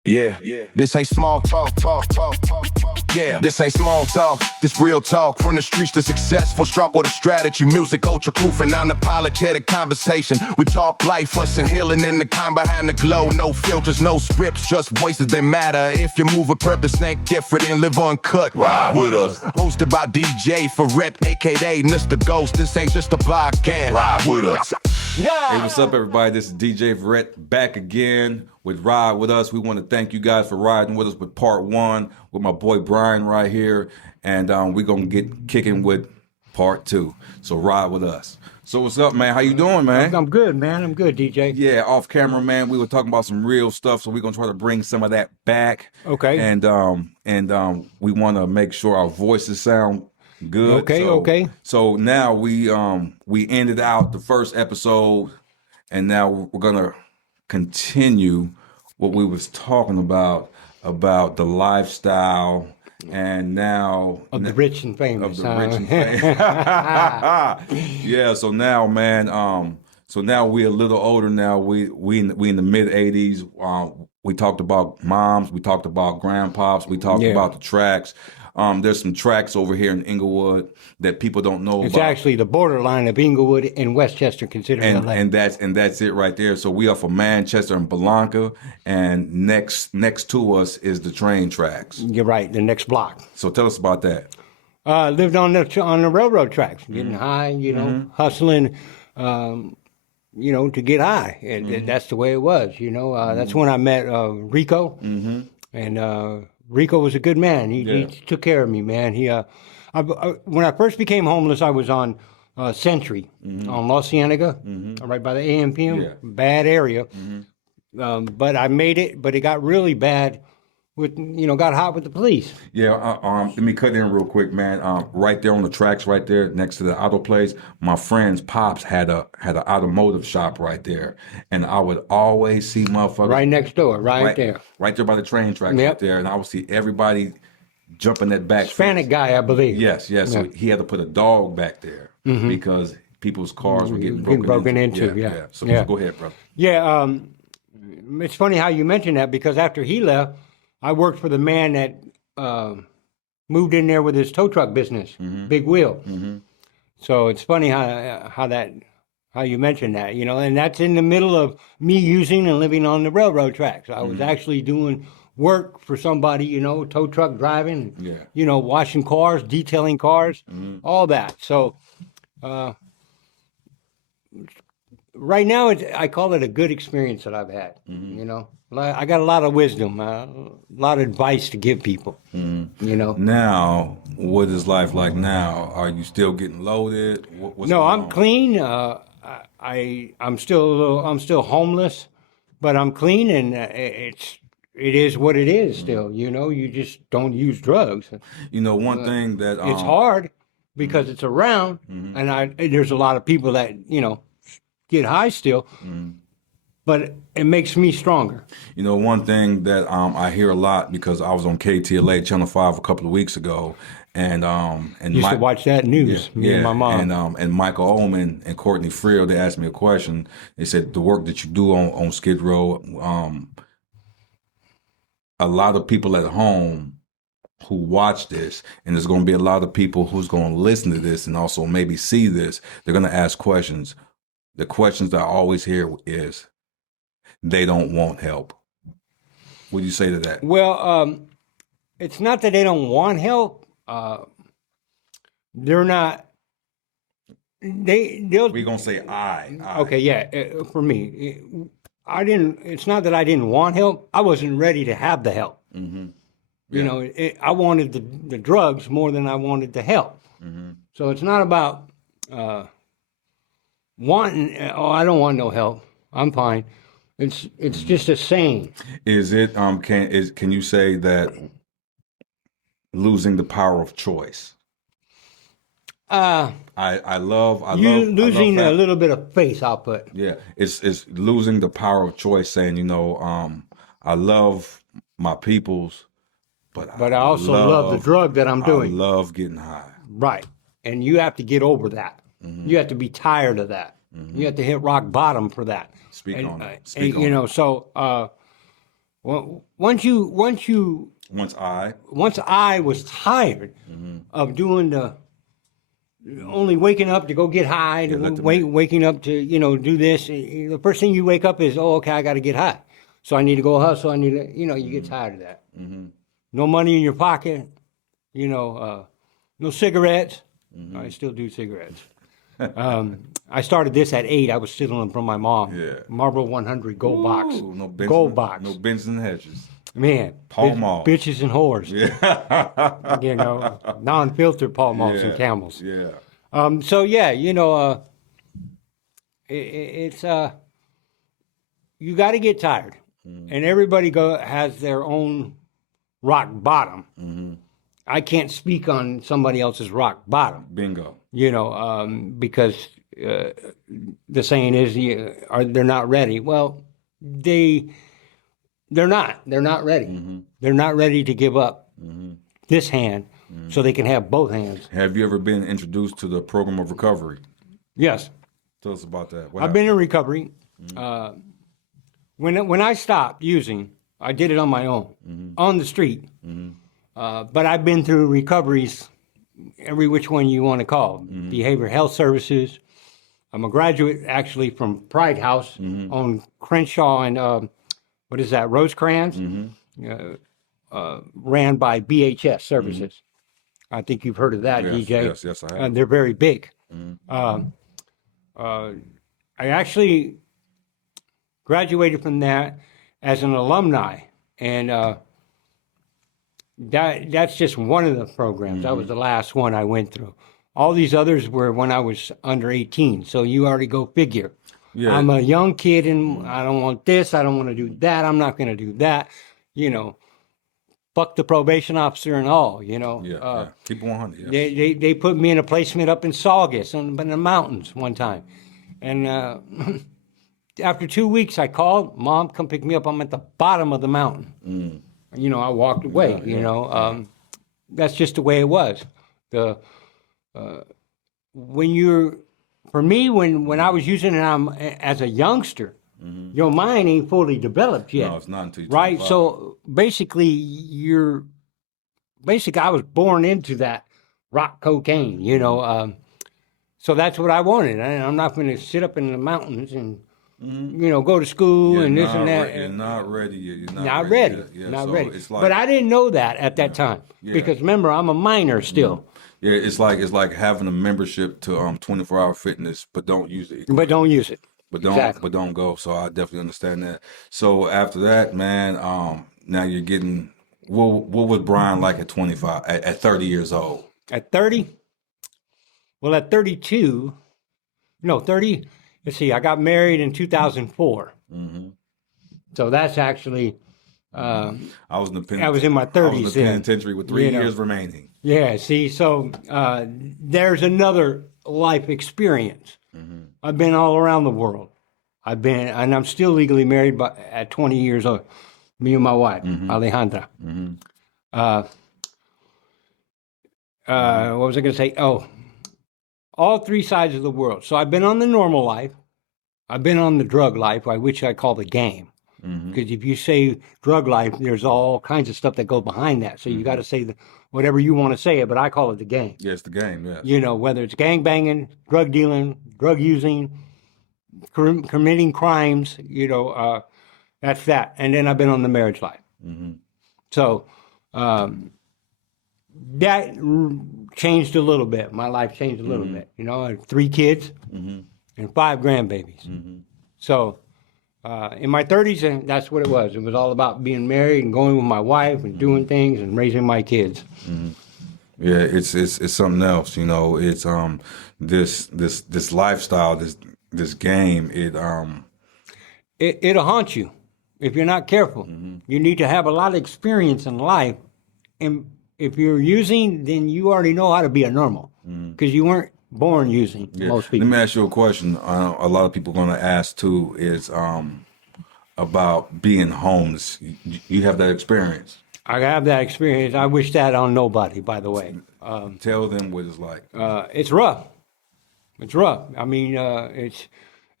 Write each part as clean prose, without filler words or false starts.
Yeah, this ain't small talk. Yeah, this ain't small talk. This real talk from the streets to successful. Struggle to strategy, music, ultra proof, and unapologetic conversation. We talk life, us and healing in the kind behind the glow. No filters, no scripts, just voices that matter. If you move with purpose, think different and live uncut. Ride with us. Hosted by DJ Ferret, aka Mr. Ghost. This ain't just a podcast. Ride with us. Hey, what's up, everybody? This is DJ Ferret back again with Ride With Us. We want to thank you guys for riding with us with part one with my boy Brian right here. And we're going to get kicking with part two. So ride with us. So what's up, man? How you doing, man? I'm good, man. I'm good, DJ. Yeah, off camera, man. We were talking about some real stuff, so we're going to try to bring some of that back. Okay. And we want to make sure our voices sound good. Okay. So now we ended out the first episode, and now we're gonna continue what we was talking about the lifestyle, and now Of the rich and famous. of the rich and famous. Yeah. So now, man. So now we're a little older now. We in the mid 80s. We talked about moms. We talked about grandpops. We talked about the tracks. There's some tracks over here in Inglewood that people don't know It's about. actually the borderline of Inglewood and Westchester, considered LA. And that's it right there. So we are from Manchester and Belanca, and next to us is the train tracks. You're right, the next block. So tell us about that. Lived on the railroad tracks, getting high, hustling, to get high. And that's the way it was, That's when I met Rico. And Rico was a good man. He took care of me, man. When I first became homeless, I was on Century on La Cienega, right by the AM/PM. Bad area. But I made it, but it got really bad got hot with the police. Yeah, let me cut in real quick, man. Right there on the tracks, right there next to the auto place, my friend's pops had an automotive shop right there, and I would always see motherfuckers Right next door, right there. right there by the train tracks, right there, and I would see everybody jumping that back. Hispanic guy, I believe. Yes. So he had to put a dog back there because people's cars were getting broken into. Yeah. So go ahead, brother. Yeah, it's funny how you mentioned that because after he left, I worked for the man that moved in there with his tow truck business, Big Wheel. So it's funny how you mentioned that, and that's in the middle of me using and living on the railroad tracks. I was actually doing work for somebody, tow truck driving, washing cars, detailing cars, all that. So right now, I call it a good experience that I've had, I got a lot of wisdom, a lot of advice to give people, Now, what is life like now? Are you still getting loaded? No, I'm clean. I'm still homeless, but I'm clean, and it is what it is still, you just don't use drugs. One thing that... it's hard because it's around, and there's a lot of people that, get high still, but it makes me stronger. One thing that I hear a lot, because I was on KTLA Channel 5 a couple of weeks ago, and used to watch that news, me and my mom. And Michael Ullman and Courtney Friel, they asked me a question. They said, the work that you do on Skid Row, a lot of people at home who watch this, and there's going to be a lot of people who's going to listen to this and also maybe see this, they're going to ask questions. The questions that I always hear is, they don't want help. What do you say to that? Well, it's not that they don't want help. They're not. We're gonna say I. Okay, yeah. For me, I didn't. It's not that I didn't want help. I wasn't ready to have the help. I wanted the drugs more than I wanted the help. So it's not about wanting. Oh, I don't want no help. I'm fine. It's just a saying. Is it can you say that losing the power of choice? I love losing a little bit of faith, I'll put. Yeah, it's losing the power of choice, saying, I love my peoples, but I also love the drug that I'm doing. I love getting high. Right. And you have to get over that. You have to be tired of that. You have to hit rock bottom for that. Speak on it. So Well, once I was tired of doing the only waking up to go get high, waking up to do this. The first thing you wake up is, oh, okay, I got to get high, so I need to go hustle. I need to, you get tired of that. No money in your pocket, no cigarettes. I still do cigarettes. I started this at 8. I was stealing them from my mom. Yeah. Marlboro 100 gold box. No Benson, gold box. No Benson Hedges. Man, Pall Mall. bitches and whores. Yeah. Non-filtered Pall Malls and Camels. Yeah. So yeah, it's you got to get tired, and everybody has their own rock bottom. I can't speak on somebody else's rock bottom. Bingo. Because the saying is, they're not ready. Well, they're not. They're not ready. They're not ready to give up this hand so they can have both hands. Have you ever been introduced to the program of recovery? Yes. Tell us about that. I've been in recovery. When I stopped using, I did it on my own, on the street. But I've been through recoveries, every which one you want to call, behavioral health services. I'm a graduate, actually, from Pride House on Crenshaw and, Rosecrans, ran by BHS Services. I think you've heard of that, DJ. Yes, I have. They're very big. I actually graduated from that as an alumni, and that's just one of the programs. That was the last one I went through. All these others were when I was under 18, so you already go figure. Yeah. I'm a young kid, and I don't want this, I don't want to do that, I'm not going to do that, fuck the probation officer and all, Yeah. Keep 100, yes. They put me in a placement up in Saugus, in the mountains one time. And after 2 weeks, I called, Mom, come pick me up, I'm at the bottom of the mountain. I walked away, that's just the way it was. When I was using it as a youngster, your mind ain't fully developed yet. No, it's not until you're right? 25. So basically, I was born into that rock cocaine, so that's what I wanted. I'm not going to sit up in the mountains and, go to school and this and that. You're not ready yet. You're not ready. Not ready. It's like, but I didn't know that at that time because remember, I'm a minor still. Yeah, it's like having a membership to 24-hour fitness, but don't use it. But don't use it. But don't go. So I definitely understand that. So after that, man, now you're getting what was Brian like at 25, at 30 years old? At 30? Well, at 32, 30. Let's see, I got married in 2004. So that's actually. I was in my 30s. I was in the penitentiary with 3 years remaining. Yeah, see, so there's another life experience. I've been all around the world. And I'm still legally married at 20 years old. Me and my wife, Alejandra. What was I going to say? Oh, all three sides of the world. So I've been on the normal life. I've been on the drug life, which I call the game. Because if you say drug life, there's all kinds of stuff that go behind that. So you got to say whatever you want to say it, but I call it the game. Yeah, it's the game, yeah. Whether it's gang banging, drug dealing, drug using, committing crimes, that's that. And then I've been on the marriage life. So that changed a little bit. My life changed a little bit. I had 3 kids and 5 grandbabies. So in my 30s, and that's what it was. It was all about being married and going with my wife and doing things and raising my kids. Yeah, it's something else. It's this lifestyle, this game. It'll haunt you if you're not careful. You need to have a lot of experience in life, and if you're using, then you already know how to be a normal because you weren't born using. Most people. Let me ask you a question. A lot of people are going to ask too is about being homeless. You have that experience. I have that experience. I wish that on nobody, by the way. Tell them what it's like. It's rough. It's rough. I mean,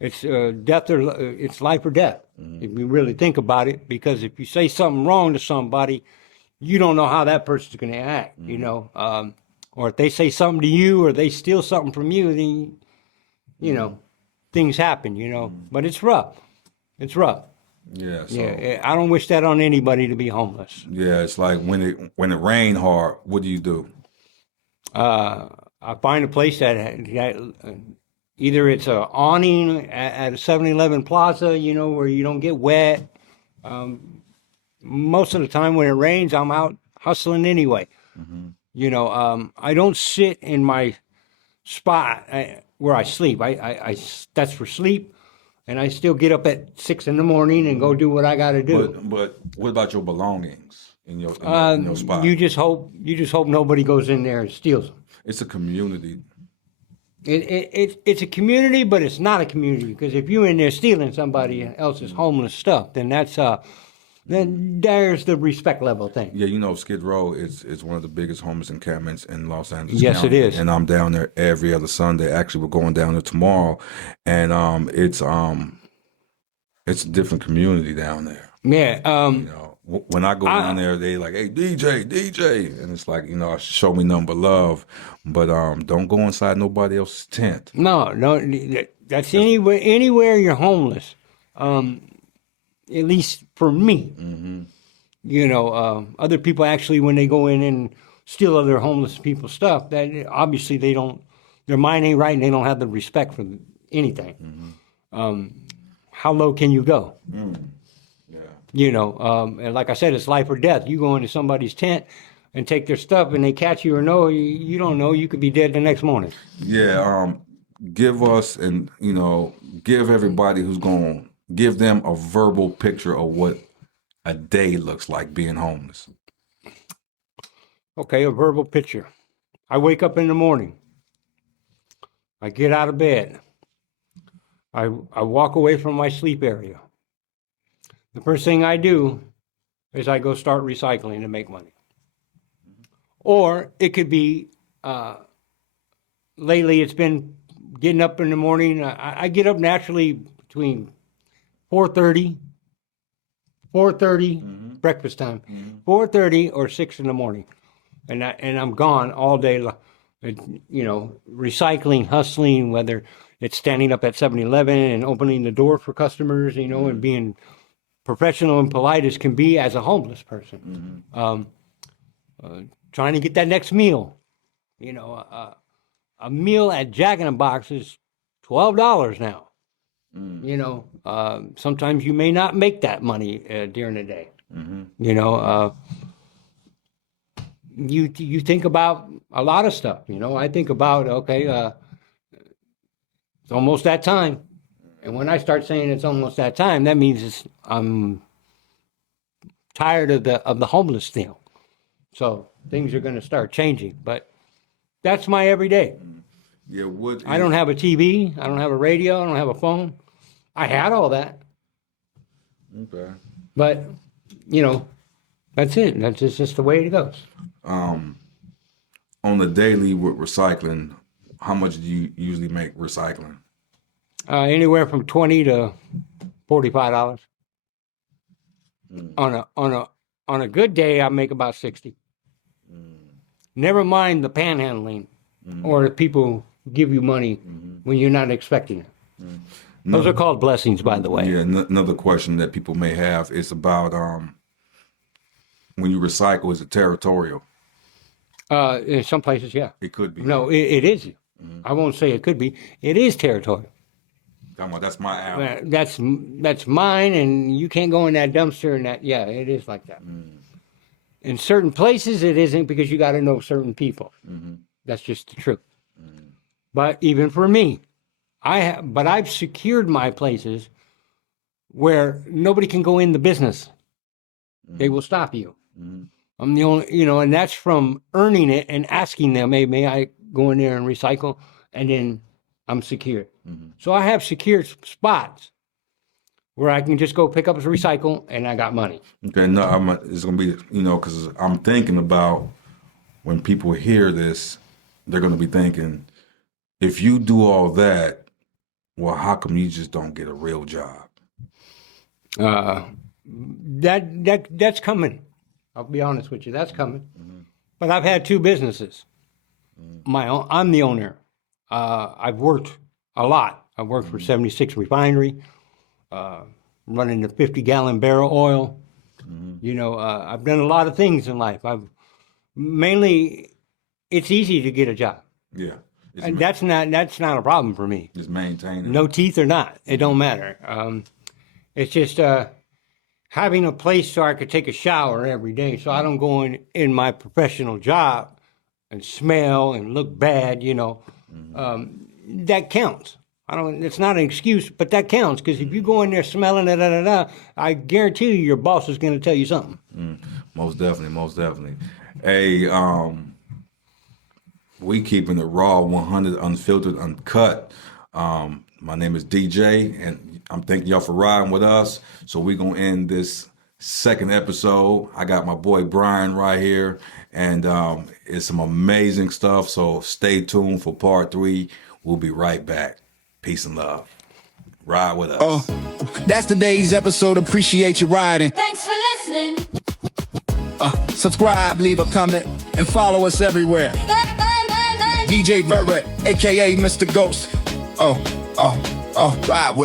It's death or it's life or death, if you really think about it. Because if you say something wrong to somebody, you don't know how that person's going to act, you know. Or if they say something to you, or they steal something from you, then you know things happen, you know. But it's rough. It's rough. Yeah. So, Yeah, I don't wish that on anybody to be homeless. yeah, it's like when it rained hard, what do you do? I find a place that either it's a awning at a 7-Eleven plaza, you know, where you don't get wet. Most of the time when it rains, I'm out hustling anyway. You know, I don't sit in my spot where I sleep. I that's for sleep, and I still get up at 6 in the morning and go do what I got to do. But what about your belongings in your spot? You just hope nobody goes in there and steals them. It's a community. It's a community, but it's not a community, because if you're in there stealing somebody else's homeless stuff, then that's then there's the respect level thing. Yeah, you know, Skid Row is one of the biggest homeless encampments in Los Angeles Yes, County. it is. And I'm down there every other Sunday. Actually, we're going down there tomorrow, and it's a different community down there. Yeah. You know, when I go down there, they like, hey, DJ, and it's like, you know, show me nothing but love, but don't go inside nobody else's tent. No, that's anywhere you're homeless. At least for me, you know, other people actually, when they go in and steal other homeless people's stuff, that obviously their mind ain't right, and they don't have the respect for anything. How low can you go? Yeah. You know, and like I said, it's life or death. You go into somebody's tent and take their stuff, and they catch you or no, you don't know. You could be dead the next morning. Yeah. Give us, and you know, give everybody who's going, give them a verbal picture of what a day looks like being homeless. Okay, a verbal picture. I wake up in the morning. I get out of bed. I walk away from my sleep area. The first thing I do is I go start recycling to make money. Or it could be, lately it's been getting up in the morning. I get up naturally between 4:30, breakfast time, 4:30 or 6 in the morning. And I'm gone all day, you know, recycling, hustling, whether it's standing up at 7-Eleven and opening the door for customers, you know, and being professional and polite as can be as a homeless person. Trying to get that next meal. You know, a meal at Jack in the Box is $12 now. You know, sometimes you may not make that money during the day. You know, you think about a lot of stuff. You know, I think about, okay, it's almost that time, and when I start saying it's almost that time, that means I'm tired of the homeless deal. So things are going to start changing, but that's my everyday. Yeah, I don't have a TV, I don't have a radio, I don't have a phone. I had all that. Okay. But, you know, that's it. That's just the way it goes. On the daily with recycling, how much do you usually make recycling? Anywhere from $20 to $45. On a good day, I make about 60. Never mind the panhandling or the people give you money when you're not expecting it. Those are called blessings, by the way. Yeah, another question that people may have is about when you recycle, is it territorial? In some places, yeah. It could be. No, it is. I won't say it could be. It is territorial. That's my alley. That's mine, and you can't go in that dumpster. And that, yeah, it is like that. In certain places, it isn't, because you got to know certain people. That's just the truth. But even for me, I've secured my places where nobody can go in the business. They will stop you. I'm the only, you know, and that's from earning it and asking them, hey, may I go in there and recycle? And then I'm secure. So I have secure spots where I can just go pick up a recycle, and I got money. Okay, no, it's going to be, you know, because I'm thinking about when people hear this, they're going to be thinking, if you do all that, Well, how come you just don't get a real job? That's coming. I'll be honest with you, that's coming. But I've had 2 businesses. My own, I'm the owner. I've worked a lot. I've worked for 76 Refinery, running the 50-gallon barrel oil. You know, I've done a lot of things in life. It's easy to get a job. Yeah. And that's not a problem for me. Just maintaining. No teeth or not, it don't matter. It's just having a place so I could take a shower every day, so I don't go in my professional job and smell and look bad. You know, that counts. It's not an excuse, but that counts, because if you go in there smelling I guarantee you your boss is going to tell you something. Most definitely. Hey, we keeping it raw, 100, unfiltered, uncut. My name is DJ, and I'm thanking y'all for riding with us. So we're going to end this second episode. I got my boy Brian right here, and it's some amazing stuff. So stay tuned for part 3. We'll be right back. Peace and love. Ride with us. That's today's episode. Appreciate you riding. Thanks for listening. Subscribe, leave a comment, and follow us everywhere. DJ Verrett, aka Mr. Ghost. Ride with.